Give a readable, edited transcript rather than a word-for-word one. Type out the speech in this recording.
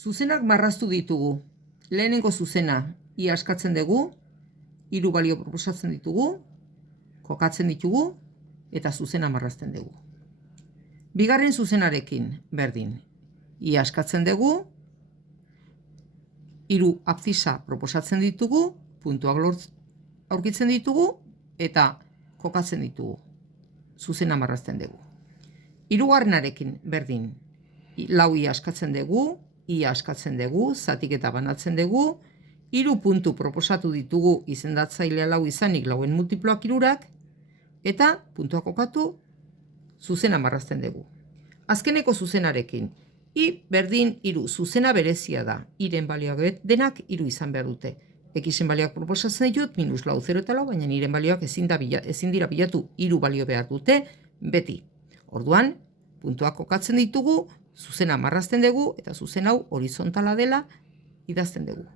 Zuzenak marraztu ditugu. Lehenengo zuzena ia askatzen dugu, 3 balio proposatzen ditugu, kokatzen ditugu, eta zuzena marrazten dugu. Bigarren zuzenarekin berdin. Ia askatzen dugu, 3 abzisa proposatzen ditugu, puntuak aurkitzen ditugu, eta kokatzen ditugu. Zuzena marrazten dugu. Hirugarrenarekin berdin. 4 ia askatzen dugu, ia askatzen dugu, zatiketa banatzen dugu, 3 puntu proposatu ditugu izendatzailea 4 izanik 4en multiploak 3ak, eta puntuak kokatu, zuzena marrazten dugu. Azkeneko zuzenarekin, I berdin 3, zuzena berezia da, iren balioak denak 3 izan behar dute. Xen balioak proposatzen ditut, minus 4, 0 eta 4, baina iren balioak ezin dira bilatu 3 balio behar dute, beti. Orduan, puntuak kokatzen ditugu, zuzena marrazten dugu, eta zuzen hau horizontala dela idazten dugu.